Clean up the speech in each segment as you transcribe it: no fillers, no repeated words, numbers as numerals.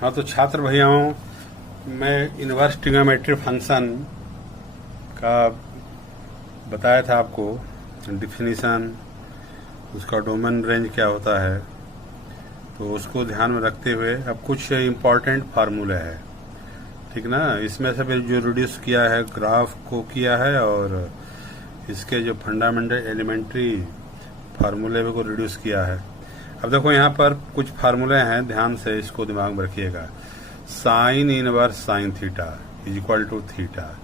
हाँ तो छात्र भैयाओं, मैं इनवर्स ट्रिग्नोमेट्री फंक्शन का बताया था आपको डिफिनीशन, उसका डोमेन रेंज क्या होता है। तो उसको ध्यान में रखते हुए अब कुछ इम्पोर्टेंट फार्मूले हैं, ठीक ना। इसमें से भी जो रिड्यूस किया है ग्राफ को किया है, और इसके जो फंडामेंटल एलिमेंट्री फार्मूले को रिड्यूस किया है। अब देखो यहाँ पर कुछ फार्मूले हैं, ध्यान से इसको दिमाग में रखिएगा। Sine inverse sine theta is equal to theta,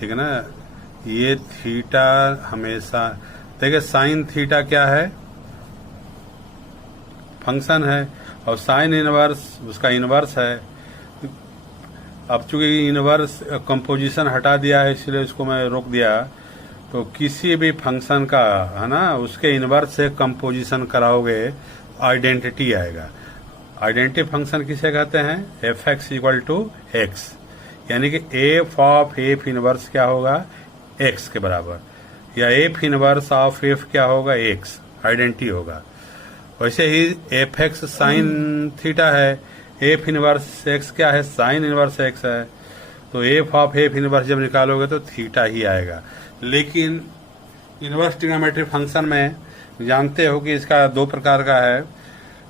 ठीक है ना। ये थीटा हमेशा देखिए, साइन थीटा क्या है, फंक्शन है, और साइन इनवर्स उसका इनवर्स है। अब चूंकि इनवर्स कंपोजिशन हटा दिया है, इसलिए इसको मैं रोक दिया। तो किसी भी फंक्शन का है ना, उसके इनवर्स से कंपोजिशन कराओगे, आइडेंटिटी आएगा। आइडेंटिटी फंक्शन किसे कहते हैं, F X equal to X, यानी कि एफ ऑफ एफ इनवर्स क्या होगा, एक्स के बराबर, या एफ इनवर्स ऑफ एफ क्या होगा, एक्स, आइडेंटिटी होगा। वैसे ही एफ एक्स साइन थीटा है, एफ इनवर्स एक्स क्या है, साइन इनवर्स एक्स है। तो एफ ऑफ एफ इनवर्स जब निकालोगे तो थीटा ही आएगा। लेकिन इनवर्स ट्रिग्नोमेट्री फंक्शन में जानते हो कि इसका दो प्रकार का है,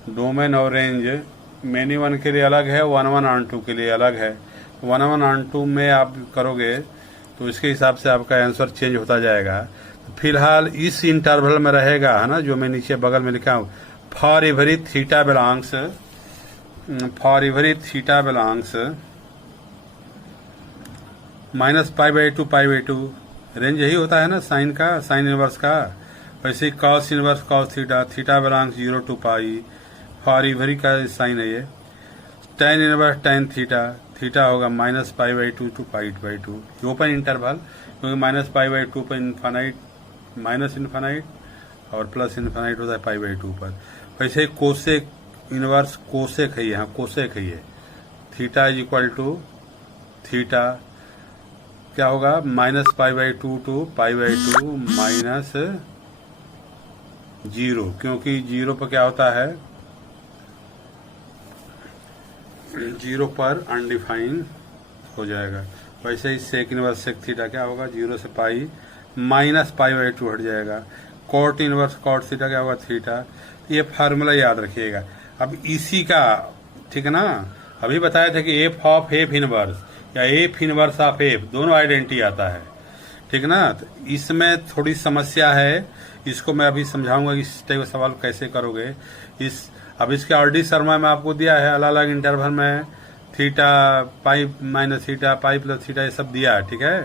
डोमेन और रेंज। मेनी वन के लिए अलग है, 1/1 के लिए अलग है। 1/2 में आप करोगे तो इसके हिसाब से आपका आंसर चेंज होता जाएगा। फिलहाल इस इंटरवल में रहेगा, है ना, जो मैं नीचे बगल में लिखा हूँ, for every theta belongs -π/2 π/2। Range यही होता है ना साइन का, साइन इनवर्स का। वैसे ही cos inverse cos theta, theta belongs 0 to π, for every का साइन है ये। Tan inverse tan theta, theta होगा -π/2 to π/2, ओपन इंटरवल, क्योंकि -π/2 पर इन्फानाइट, माइनस इन्फानाइट और प्लस इन्फानाइट होता है π/2 पर। वैसे ही कोसेक इनवर्स कोसेक है, यहाँ कोसेक है ये, theta is equal to theta क्या होगा, -π/2 to π/2 -0, क्योंकि 0 पर क्या होता है, 0 पर अनडिफाइन हो जाएगा। वैसे ही सेक इनवर्स सेक थीटा क्या होगा, 0 से पाई -π/2 हट जाएगा। कॉट इनवर्स कॉट थीटा क्या होगा, थीटा। ये फार्मूला याद रखिएगा। अब इसी का, ठीक है ना, अभी बताया था कि एफ ऑफ एफ इनवर्स या एफ इनवर्स ऑफ एफ दोनों आइडेंटिटी आता है, ठीक ना। तो इसमें थोड़ी समस्या है, इसको मैं अभी समझाऊंगा कि इस टाइप का सवाल कैसे करोगे। अब इसके आर.डी. शर्मा में आपको दिया है अलग अलग इंटरवल में theta pi minus theta pi plus theta, ये सब दिया है, ठीक है।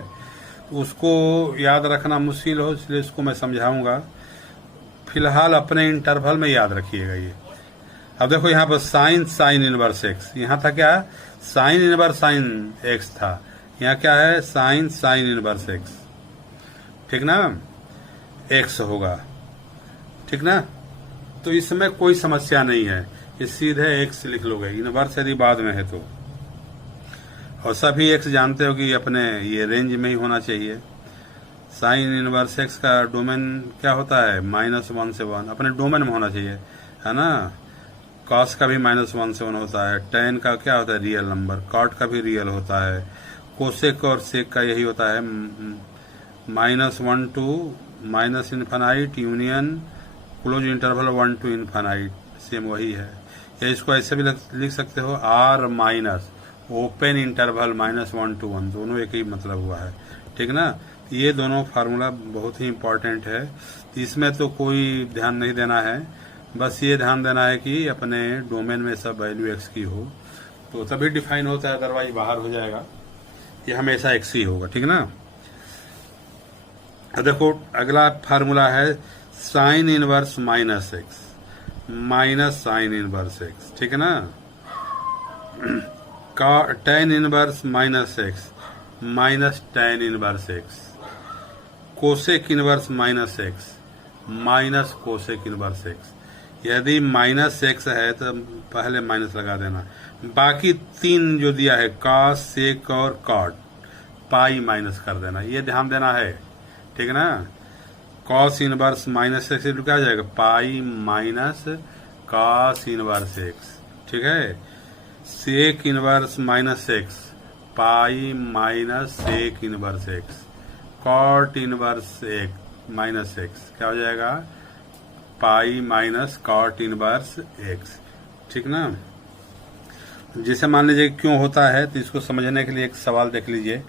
तो उसको याद रखना मुश्किल हो, इसलिए इसको मैं समझाऊंगा। फिलहाल अपने इंटरवल में याद रखिएगा ये। अब देखो यहाँ पर साइन इनवर्स एक्स, यहाँ था क्या, साइन इनवर्स साइन एक्स था, यहाँ क्या है, साइन इनवर्स एक्स, ठीक ना, एक्स होगा, ठीक ना। तो इसमें कोई समस्या नहीं है, ये सीधे एक्स लिख लोगे, इनवर्स यदि बाद में है तो। और सभी एक्स जानते हो कि अपने ये रेंज में ही होना चाहिए। साइन इनवर्स एक्स का डोमेन क्या होता है, -1 से 1, अपने डोमेन में होना चाहिए, है ना। कॉस का भी -1 से 1 होता है, टेन का क्या होता है, रियल नंबर, कॉट का भी रियल होता है, कोसेक और सेक का यही होता है, -1 to -infinite union close interval 1 to infinite, same वही है। या इसको ऐसे भी लिख सकते हो, R minus open interval -1 to 1, दोनों एक ही मतलब हुआ है, ठीक ना। ये दोनों फार्मूला बहुत ही इंपॉर्टेंट है, इसमें तो कोई ध्यान नहीं देना है, बस ये ध्यान देना है कि अपने डोमेन में सब वैल्यू एक्स की हो तो तभी डिफाइन होता है, अदरवाइज बाहर हो जाएगा। ये हमेशा एक्स ही होगा, ठीक ना। देखो अगला फार्मूला है sine inverse minus x minus sign inverse X, ठीक है ना। Tan inverse minus x minus ten inverse x, cosec inverse minus x minus cosec inverse x. यदि -x है तो पहले माइनस लगा देना, बाकी तीन जो दिया है कॉस सेक और कॉट, पाई माइनस कर देना, ये ध्यान देना है, ठीक है ना। कॉस इनवर्स -x क्या आ जाएगा, pi minus cos inverse X, ठीक है। Sec inverse minus X, pi minus sec inverse X, cot inverse एक माइनस एक्स क्या हो जाएगा, pi minus cot inverse X. ठीक ना। जैसे मान लीजिए क्यों होता है, तो इसको समझने के लिए एक सवाल देख लीजिए।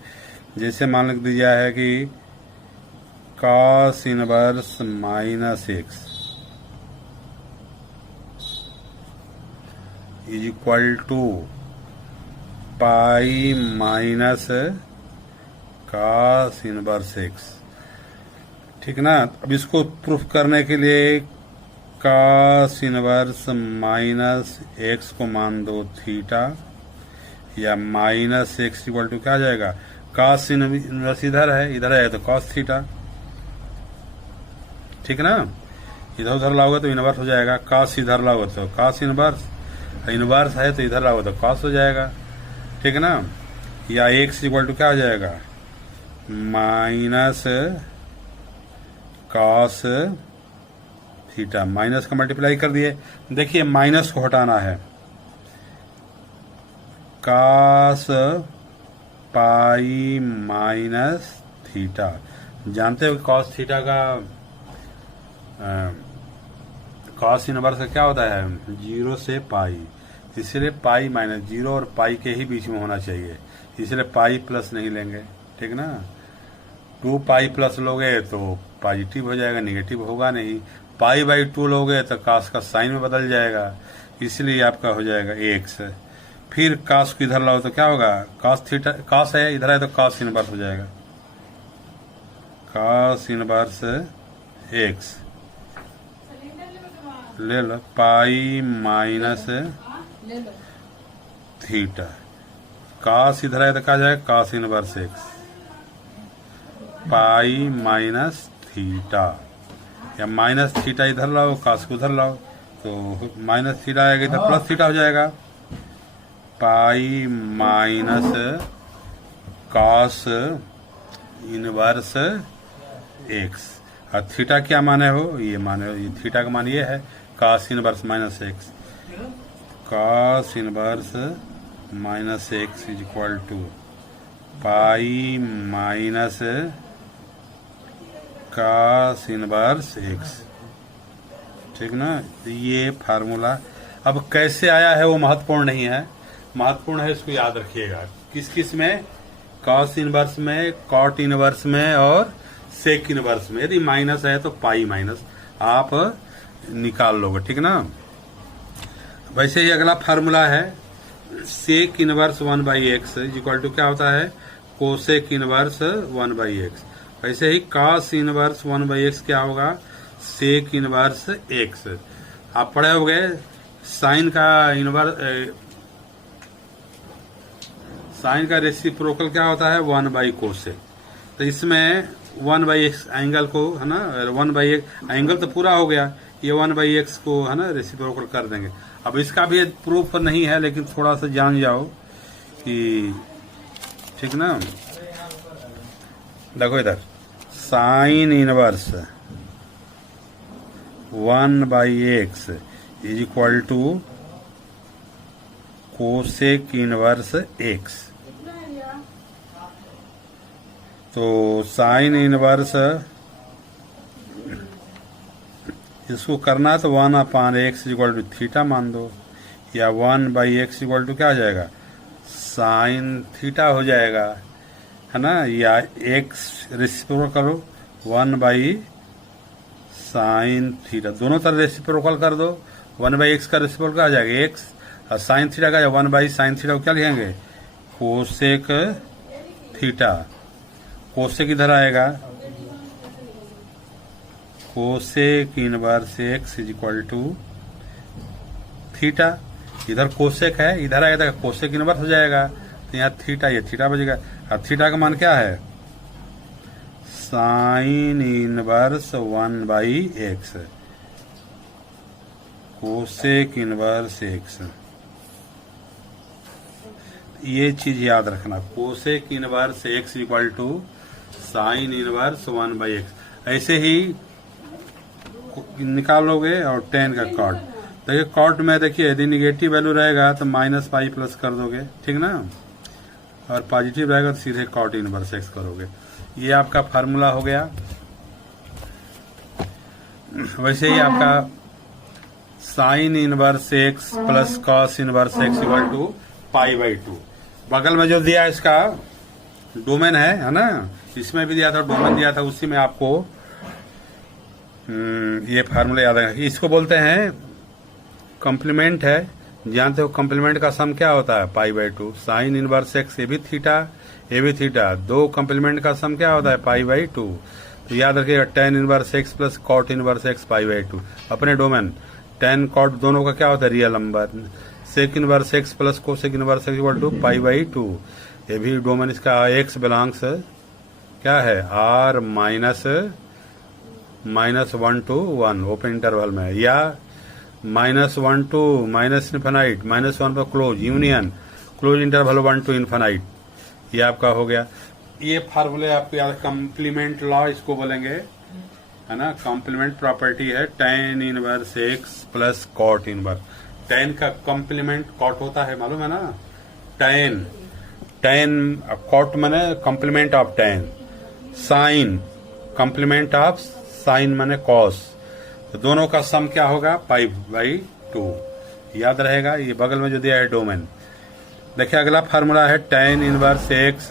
जैसे मान लिख दिया है कि cos inverse minus X is equal to pi minus cos inverse X. ठीक ना। अब इसको प्रूफ करने के लिए कॉस इनवर्स माइनस एक्स को मान दो थीटा, या माइनस एक्स इक्वल टू क्या आ जाएगा, कॉस इनवर्स इधर है तो कॉस थीटा। ठीक ना। इधर उधर लाओगे तो इनवर्स हो जाएगा, कॉस इधर लाओगे तो कॉस इनवर्स, इनवर्स है तो इधर लाओगे तो कॉस हो जाएगा। ठीक ना। या एक्स इक्वल टू क्या हो जाएगा, माइनस कॉस थीटा, माइनस का मल्टीप्लाई कर दिए। देखिए माइनस को हटाना है, कॉस पाई माइनस थीटा। जानते हो कॉस थीटा का कॉस इनवर्स का क्या होता है, 0 से पाई, इसलिए पाई माइनस 0 और पाई के ही बीच में होना चाहिए, इसलिए पाई प्लस नहीं लेंगे। ठीक ना। 2 पाई प्लस लोगे तो पॉजिटिव हो जाएगा, निगेटिव होगा नहीं। पाई बाई 2 लोगे तो कॉस का साइन में बदल जाएगा, इसलिए आपका हो जाएगा एक्स। फिर कॉस को इधर लाओ तो क्या होगा, कॉस थीटा, कॉस है इधर है तो कॉस इनवर्स हो जाएगा, कॉस इनवर्स एक्स ले लो, पाई माइनस थीटा, कॉस इधर है तो क्या जाएगा, cos inverse X, pi minus theta, या माइनस थीटा इधर लाओ, कॉस को उधर लाओ तो माइनस थीटा आएगा, इधर प्लस थीटा हो जाएगा, pi minus cos inverse x. और थीटा क्या माने हो, ये माने हो, ये थीटा का मान ये है, cos inverse minus X, cos inverse minus X is equal to pi minus cos inverse X. ठीक ना। ये फार्मूला अब कैसे आया है वो महत्वपूर्ण नहीं है, महत्वपूर्ण है इसको याद रखिएगा। किस किस में, कॉस इनवर्स में, कॉट इनवर्स में और सेक इनवर्स में। यदि माइनस है तो पाई माइनस आप निकाल लोगे। ठीक ना। वैसे ही अगला फार्मूला है sec inverse 1/x is equal to क्या होता है, कोसेक इनवर्स 1/x। वैसे ही कॉस इनवर्स 1/x क्या होगा, सेक इनवर्स x। आप पढ़े हो गए साइन का इनवर्स, साइन का रेसिप्रोकल क्या होता है, 1/कोसेक। तो इसमें 1/x एंगल को है ना, 1/x एंगल तो पूरा हो गया, ये 1/x को है ना रेसिप्रोकल कर देंगे। अब इसका भी प्रूफ नहीं है, लेकिन थोड़ा सा जान जाओ कि ठीक ना। देखो इधर sine inverse 1/x is equal to cosec inverse x। तो साइन इनवर्स इसको करना तो 1/x इक्वल टू थीटा मान दो, या 1/x इक्वल टू क्या हो जाएगा, साइन थीटा हो जाएगा, है ना। या x रेसिप्रोकल करो 1/साइन थीटा, दोनों तरह रेसिप्रोकल कर दो। 1/x का रेसिप्रोकल क्या आ जाएगा, x, और साइन थीटा का 1/साइन थीटा को क्या लिखेंगे, कोसेक थीटा। कोसेक इधर आएगा, cosec inverse x is equal to theta. इधर कोसेक है, इधर आएगा तो कोसेक इनवर्स हो जाएगा, तो यहाँ थीटा, ये थीटा बचेगा। अब थीटा का मान क्या है, sine inverse 1/x, cosec inverse x। ये चीज याद रखना, cosec inverse x equal to sine inverse 1/x। ऐसे ही निकालोगे और 10 का कॉट, देखिए कॉट में देखिए यदि निगेटिव वैल्यू रहेगा तो माइनस पाई प्लस कर दोगे, ठीक ना, और पॉजिटिव रहेगा तो सीधे कॉट इनवर्स एक्स करोगे। ये आपका फार्मूला हो गया। वैसे ही आपका sine inverse X plus cos inverse X equal to pi by 2। बगल में जो दिया इसका डोमेन है ना, इसमें भी दिया था डोमेन दिया था, उसी में आपको ये फार्मूला याद है। इसको बोलते हैं कॉम्प्लीमेंट है, जानते हो कॉम्प्लीमेंट का सम क्या होता है, pi by 2। Sine inverse x a भी थीटा ए भी थीटा, दो कॉम्प्लीमेंट का सम क्या होता है, पाई बाई 2। तो याद रखिएगा tan inverse X plus cot inverse X pi by 2। अपने डोमेन टेन कॉट दोनों का क्या होता है, real number. Sec inverse X plus cosec inverse X equal to pi by 2। ये भी डोमेन इसका एक्स बिलोंग्स क्या है, R minus 1 to 1 open interval में, या -1 to माइनस इन्फिनाइट, -1 पर close union, close interval 1 to infinite. ये आपका हो गया। ये फार्मूले आपको याद, कॉम्प्लीमेंट लॉ इसको बोलेंगे, है ना। कॉम्प्लीमेंट प्रॉपर्टी है tan inverse X plus cot inverse. Tan का कॉम्प्लीमेंट कॉट होता है, मालूम है ना। टेन कॉट माने complement of tan, sine complement of sine माने कॉस, तो दोनों का सम क्या होगा, पाई बाई 2। याद रहेगा। ये बगल में जो दिया है डोमेन। देखिए अगला फार्मूला है tan inverse X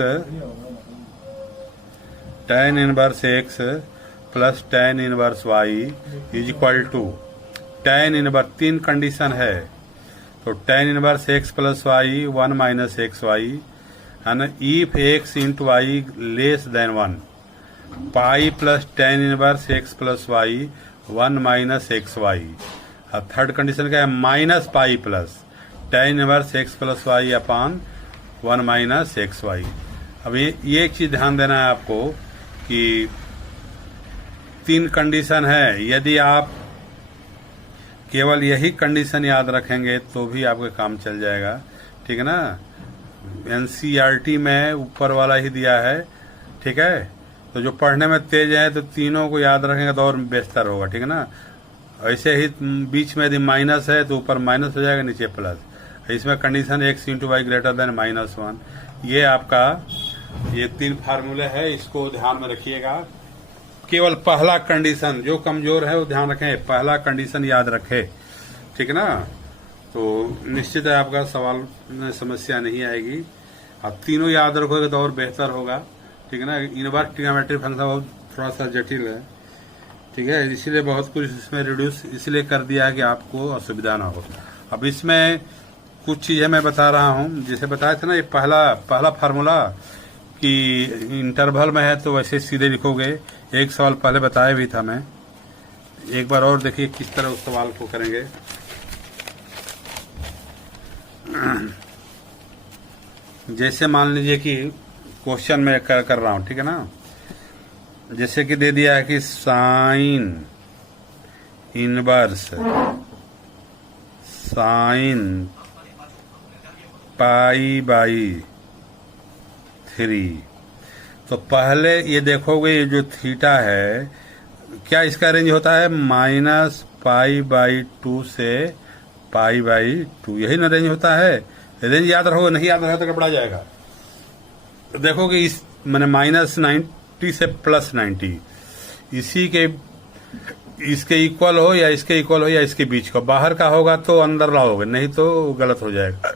plus tan inverse Y is equal to tan inverse, तीन कंडीशन है तो tan inverse X plus Y 1 minus X Y, है ना। If X into Y less than 1, pi plus tan inverse X plus Y 1 minus X Y. अब third condition क्या है, minus pi plus tan inverse X plus Y upon 1 minus X Y. अब ये एक चीज ध्यान देना है आपको कि तीन कंडीशन है, यदि आप केवल यही कंडीशन याद रखेंगे तो भी आपका काम चल जाएगा, ठीक है ना। एनसीईआरटी में ऊपर वाला ही दिया है, ठीक है। तो जो पढ़ने में तेज है तो तीनों को याद रखेंगे तो और बेहतर होगा, ठीक है ना। ऐसे ही बीच में यदि माइनस है तो ऊपर माइनस हो जाएगा, नीचे प्लस। इसमें condition X into Y greater than -1। ये आपका ये तीन फार्मूले है, इसको ध्यान में रखिएगा। केवल पहला कंडीशन जो कमजोर है वो ध्यान रखें, पहला कंडीशन याद रखे, ठीक है ना। तो निश्चित है आपका सवाल में समस्या नहीं आएगी। आप तीनों याद रखोगे तो और बेहतर होगा, ठीक है ना। इनवर्स ट्रिग्नोमेट्रिक फंक्शन बहुत थोड़ा सा जटिल है, ठीक है, इसीलिए बहुत कुछ इसमें रिड्यूस इसलिए कर दिया है कि आपको असुविधा ना हो। अब इसमें कुछ चीजें मैं बता रहा हूँ, जैसे बताया था ना, ये पहला फार्मूला कि इंटरवल में है तो वैसे सीधे लिखोगे। एक सवाल पहले बताया भी था मैं, एक बार और देखिए किस तरह उस सवाल को करेंगे। जैसे मान लीजिए कि क्वेश्चन में कर रहा हूं, ठीक है ना। जैसे कि दे दिया है कि sign inverse sine pi by 3, तो पहले ये देखोगे ये जो थीटा है क्या इसका रेंज होता है, माइनस पाई बाई 2 से पाई बाई 2, यही ना रेंज होता है। रेंज याद रखोगे, नहीं याद रखा तो गड़बड़ा जाएगा। देखोगे इस मैंने -90 से +90, इसी के इसके इक्वल हो या इसके इक्वल हो या इसके बीच का, बाहर का होगा तो अंदर लाओगे, नहीं तो गलत हो जाएगा।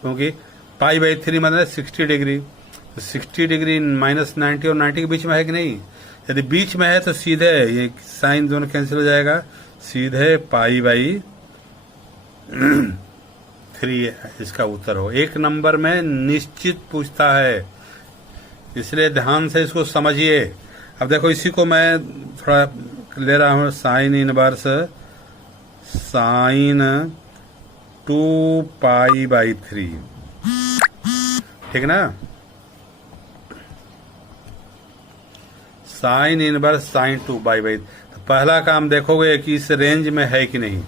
क्योंकि पाई बाई 3 मतलब 60 डिग्री, 60 डिग्री -90 और 90 के बीच में है कि नहीं। यदि बीच में है तो सीधे ये साइन दोनों कैंसिल हो जाएगा, सीधे पाई बाई 3 इसका उत्तर हो। एक नंबर में निश्चित पूछता है, इसलिए ध्यान से इसको समझिए। अब देखो इसी को मैं थोड़ा ले रहा हूं, sign inverse sign 2 pi by 3, ठीक है ना। Sign inverse sign 2 pi by, तो पहला काम देखोगे कि इस रेंज में है कि नहीं।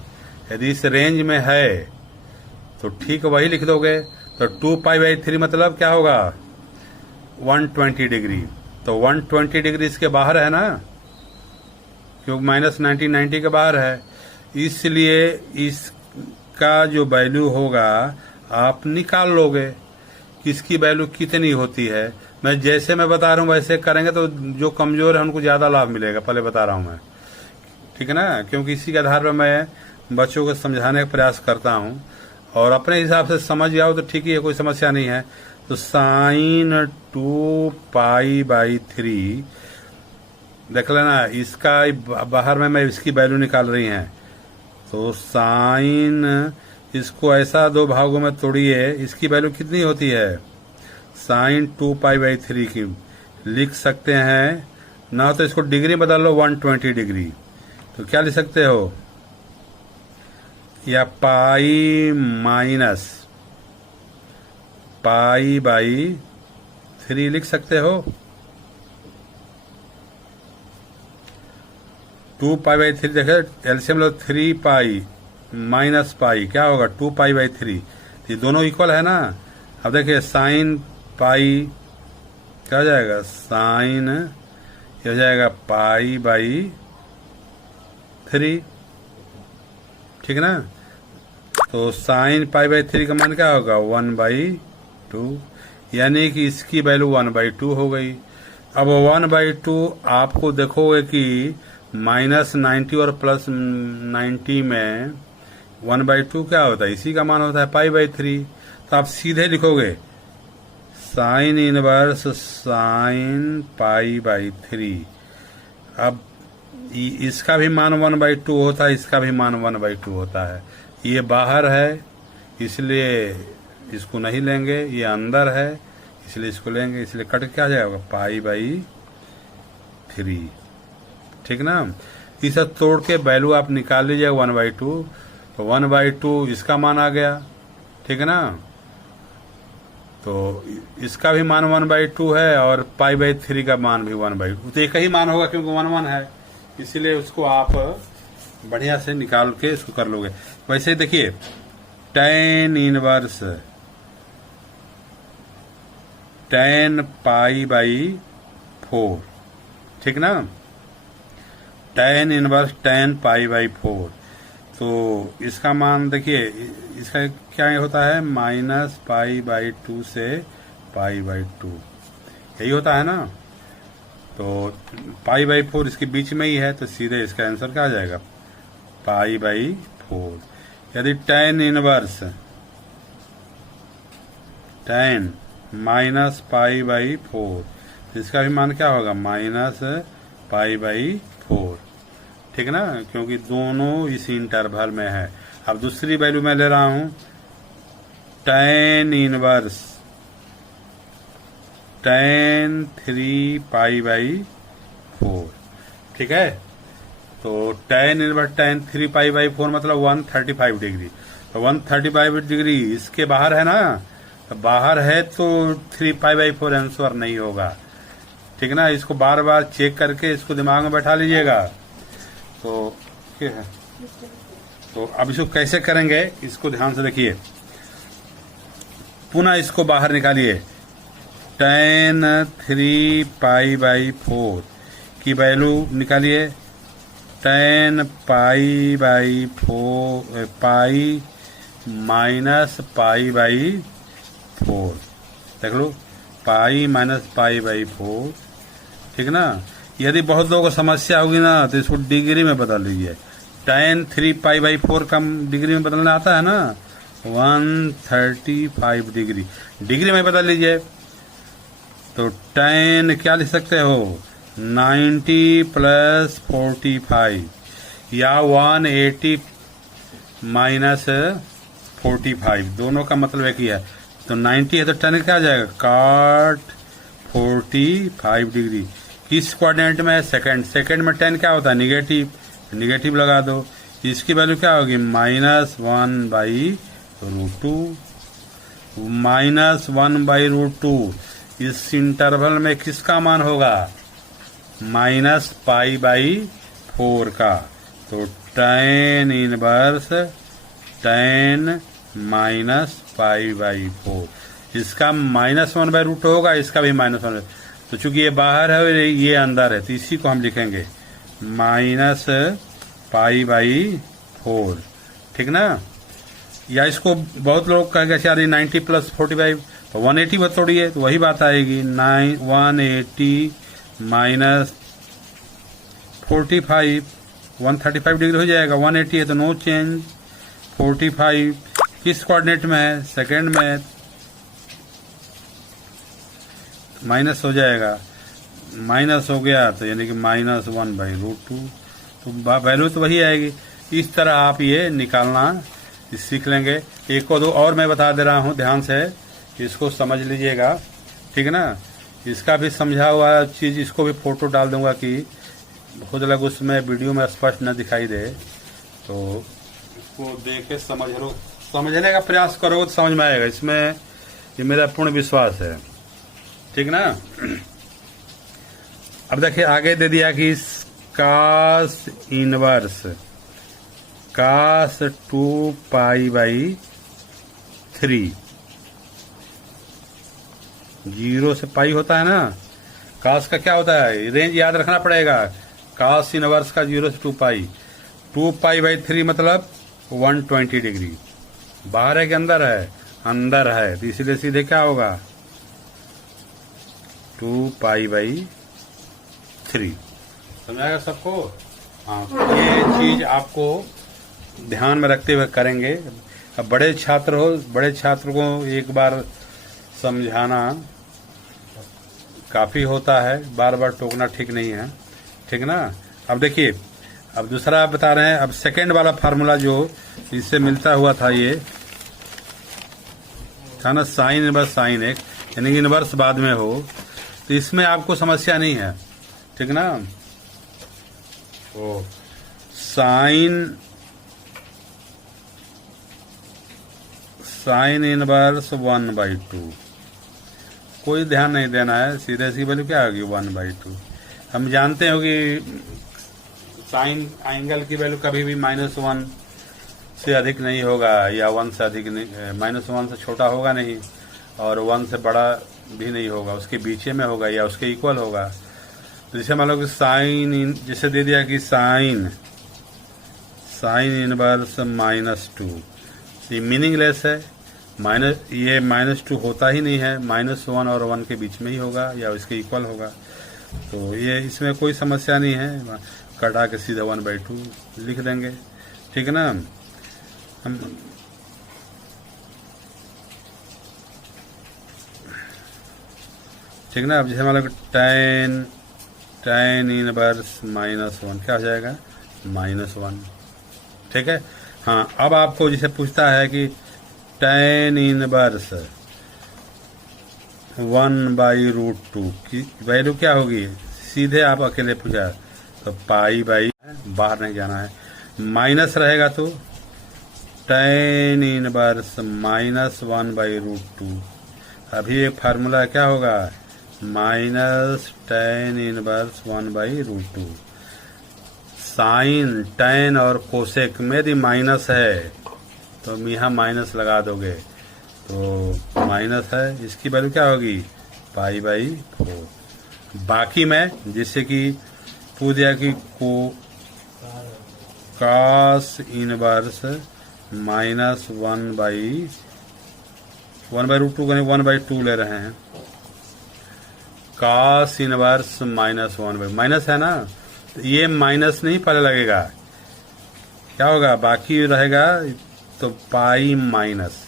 यदि इस रेंज में है तो ठीक वही लिख दोगे। तो 2 पाई बाई 3 मतलब क्या होगा, 120 डिग्री। तो 120 डिग्री इसके बाहर है ना, क्योंकि -90 90 के बाहर है। इसलिए इसका जो वैल्यू होगा आप निकाल लोगे, इसकी वैल्यू कितनी होती है। मैं जैसे मैं बता रहा हूँ वैसे करेंगे तो जो कमजोर है उनको ज़्यादा लाभ मिलेगा, पहले बता रहा हूँ मैं, ठीक है ना। क्योंकि इसी के आधार पर मैं बच्चों को समझाने का प्रयास करता हूँ, और अपने हिसाब से समझ जाओ तो ठीक ही है, कोई समस्या नहीं है। तो साइन 2π/3 देख लेना, इसका बाहर में मैं इसकी वैल्यू निकाल रही हैं। तो साइन, इसको ऐसा दो भागों में तोड़िए, इसकी वैल्यू कितनी होती है, साइन 2π/3 की लिख सकते हैं ना। तो इसको डिग्री बदल लो 120 डिग्री, तो क्या लिख सकते हो, या π-π/3 लिख सकते हो। 2π/3 देखे, एलसीएम लो 3π - क्या होगा 2π/3, ये दोनों इक्वल है ना। अब देखिए साइन पाई क्या हो जाएगा, साइन ये हो जाएगा π/3, ठीक ना। तो साइन π/3 का मान क्या होगा 1/2, यानी कि इसकी वैल्यू 1/2 हो गई। अब 1/2 आपको देखोगे कि -90 और +90 में 1/2 क्या होता है, इसी का मान होता है π/3। तो आप सीधे लिखोगे साइन इनवर्स साइन π/3। अब इसका भी मान 1/2 होता है, इसका भी मान 1/2 होता है। ये बाहर है इसलिए इसको नहीं लेंगे, ये अंदर है इसलिए इसको लेंगे, इसलिए कट क्या आ जाएगा π/3, ठीक ना। इसे तोड़ के वैल्यू आप निकाल लीजिएगा 1/2, तो 1/2 इसका मान आ गया, ठीक है ना। तो इसका भी मान 1/2 है और π/3 का मान भी 1/2, तो एक ही मान होगा क्योंकि 1 है, इसीलिए उसको आप बढ़िया से निकाल के इसको कर लोगे। वैसे देखिए tan इनवर्स tan π/4, ठीक ना, tan इनवर्स tan π/4। तो इसका मान देखिए, इसका क्या होता है -π/2 से π/2, यही होता है ना। तो π/4 इसके बीच में ही है, तो सीधे इसका आंसर क्या आ जाएगा π/4। यदि tan इनवर्स tan -π/4, इसका भी मान क्या होगा -π/4, ठीक ना, क्योंकि दोनों इसी इंटरवल में है। अब दूसरी वैल्यू मैं ले रहा हूं tan इनवर्स tan 3π/4, ठीक है। तो tan इनवर्स tan 3π/4 मतलब 135 डिग्री। तो 135 डिग्री इसके बाहर है ना, तो बाहर है तो 3π/4 आंसर नहीं होगा, ठीक ना। इसको बार बार चेक करके इसको दिमाग में बैठा लीजिएगा। तो क्या है, तो अब इसको कैसे करेंगे इसको ध्यान से देखिए। पुनः इसको बाहर निकालिए, tan 3π/4 की वैल्यू निकालिए, tan π/4 π-π/4, देख लो π-π/4, ठीक ना। यदि बहुत लोगों को समस्या होगी ना तो इसको डिग्री में बदल लीजिए। tan 3π/4 का डिग्री में बदलना आता है ना, 135 डिग्री, डिग्री में बदल लीजिए। तो tan क्या लिख सकते हो 90 + 45 या 180 - 45, दोनों का मतलब एक ही है। तो 90 है तो tan क्या आ जाएगा cot 45 डिग्री। किस कोऑर्डिनेट में है, सेकंड में tan क्या होता है निगेटिव, निगेटिव लगा दो। इसकी वैल्यू क्या होगी -1/√2, -1/√2 इस इंटरवल में किसका मान होगा -π/4 का। तो tan इनवर्स tan -π/4, इसका -1/√2 होगा, इसका भी -1। तो चूंकि ये बाहर है और ये अंदर है तो इसी को हम लिखेंगे -π/4, 4, ठीक ना। या इसको बहुत लोग कहेंगे यार 90 प्लस 45 तो 180 बतोड़िए तो वही बात आएगी। 180 माइनस 45 135 डिग्री हो जाएगा। 180 है तो नो चेंज। 45 किस कोऑर्डिनेट में है, सेकेंड में, माइनस हो जाएगा। माइनस हो गया तो यानी कि -1/√2 तो वैल्यू तो वही आएगी। इस तरह आप ये निकालना सीख लेंगे। एक को दो और मैं बता दे रहा हूँ, ध्यान से इसको समझ लीजिएगा, ठीक है ना। इसका भी समझा हुआ चीज़, इसको भी फोटो डाल दूंगा कि खुद लग उसमें वीडियो में स्पष्ट न दिखाई दे, तो इसको देख के समझने का प्रयास करो तो समझ में आएगा। इसमें ये मेरा पूर्ण विश्वास है, ठीक ना। अब देखिए आगे दे दिया कि cos इनवर्स cos 2π/3 0 से पाई होता है ना। cos का क्या होता है, रेंज याद रखना पड़ेगा। cos इनवर्स का 0 से 2π/3 मतलब 120 डिग्री। बाहर है कि अंदर है, अंदर है, तो इसीलिए सीधे क्या होगा 2π/3। समझाएगा सबको। हाँ, ये चीज आपको ध्यान में रखते हुए करेंगे। अब बड़े छात्र हो, बड़े छात्र को एक बार समझाना काफी होता है, बार बार टोकना ठीक नहीं है, ठीक ना। अब देखिए, अब दूसरा आप बता रहे हैं। अब सेकेंड वाला फार्मूला जो इससे मिलता हुआ था, ये था ना साइन इनवर्स साइन एक, यानी कि इनवर्स बाद में हो, तो इसमें आपको समस्या नहीं है, ठीक ना। ओ साइन इनवर्स 1/2 कोई ध्यान नहीं देना है, सीधे सी वैल्यू क्या होगी 1/2। हम जानते हो कि साइन एंगल की वैल्यू कभी भी -1 से अधिक नहीं होगा, या 1 से अधिक नहीं, -1 से छोटा होगा नहीं, और 1 से बड़ा भी नहीं होगा, उसके बीचे में होगा या उसके इक्वल होगा। तो जैसे मान लो कि साइन जैसे दे दिया कि साइन इनवर्स -2, ये मीनिंगलेस है। ये -2 होता ही नहीं है, -1 और 1 के बीच में ही होगा या उसके इक्वल होगा, तो ये इसमें कोई समस्या नहीं है। कटा के सीधा 1/2 लिख देंगे, ठीक है ना। हम ठीक ना। अब जैसे मान लो tan इनवर्स -1 क्या हो जाएगा -1, ठीक है। हाँ, अब आपको जैसे पूछता है कि tan इनवर्स 1/√2 की वैल्यू क्या होगी, सीधे आप अकेले पूछा तो पाई बाहर नहीं जाना है, माइनस रहेगा तो tan इनवर्स -1/√2। अभी एक फार्मूला क्या होगा -tan इनवर्स 1/√2। साइन tan और कोसेक में यदि माइनस है तो यहाँ माइनस लगा दोगे तो माइनस है, इसकी वैल्यू क्या होगी π/4। बाकी में जैसे कि पूछ दिया कि cos इनवर्स -1/√2 यानी 1/2 ले रहे हैं। cos इनवर्स -1/, माइनस है ना, तो ये माइनस नहीं पहले लगेगा, क्या होगा बाकी रहेगा तो पाई माइनस।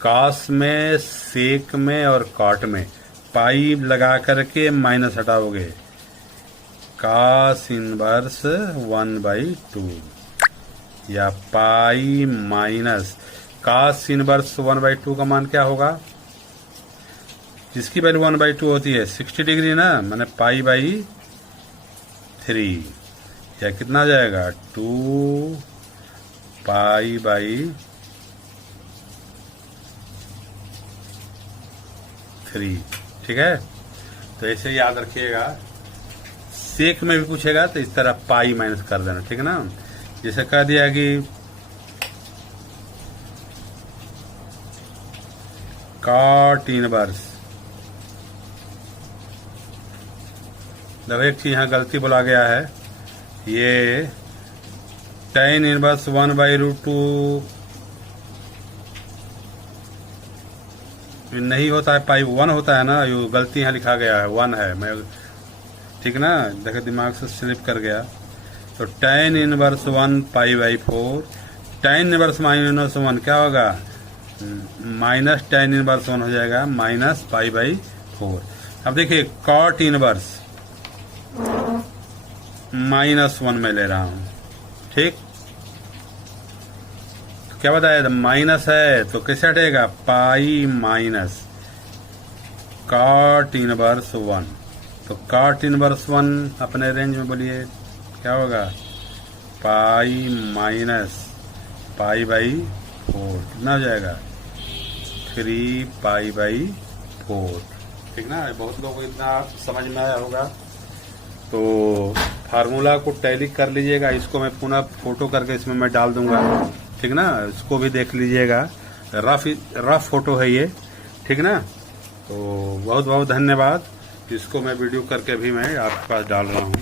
cos में, सेक में और कॉट में पाई लगा करके माइनस हटाओगे, cos इनवर्स 1/2 या पाई माइनस cos इनवर्स 1/2 का मान क्या होगा, जिसकी वैल्यू 1/2 होती है 60 डिग्री ना, मैंने π/3 या कितना आ जाएगा 2π/3, ठीक है। तो ऐसे याद रखिएगा। सेक में भी पूछेगा तो इस तरह पाई माइनस कर देना, ठीक है ना। जैसे कह दिया कि cot इनवर्स, देखो एक चीज यहाँ गलती बोला गया है, ये tan इनवर्स 1/√2 नहीं होता है, पाई 1 होता है ना, ये गलती यहाँ लिखा गया है 1 है, मैं ठीक ना, देखो दिमाग से स्लिप कर गया। तो tan इनवर्स 1π/4, tan इनवर्स -1 क्या होगा, माइनस tan इनवर्स 1 हो जाएगा -π/4। अब देखिए cot इनवर्स -1 में ले रहा हूँ, ठीक, तो क्या बताया, माइनस है तो कैसे हटेगा, पाई माइनस cot इनवर्स 1। तो cot इनवर्स 1 अपने रेंज में बोलिए क्या होगा, पाई माइनस π/4, कितना हो जाएगा, 3π/4, ठीक ना। बहुत लोगों को इतना समझ में आया होगा। तो फार्मूला को टैली कर लीजिएगा, इसको मैं पुनः फोटो करके इसमें मैं डाल दूंगा, ठीक ना, इसको भी देख लीजिएगा, रफ फोटो है ये, ठीक ना। तो बहुत बहुत धन्यवाद, इसको मैं वीडियो करके भी मैं आपके पास डाल रहा हूँ।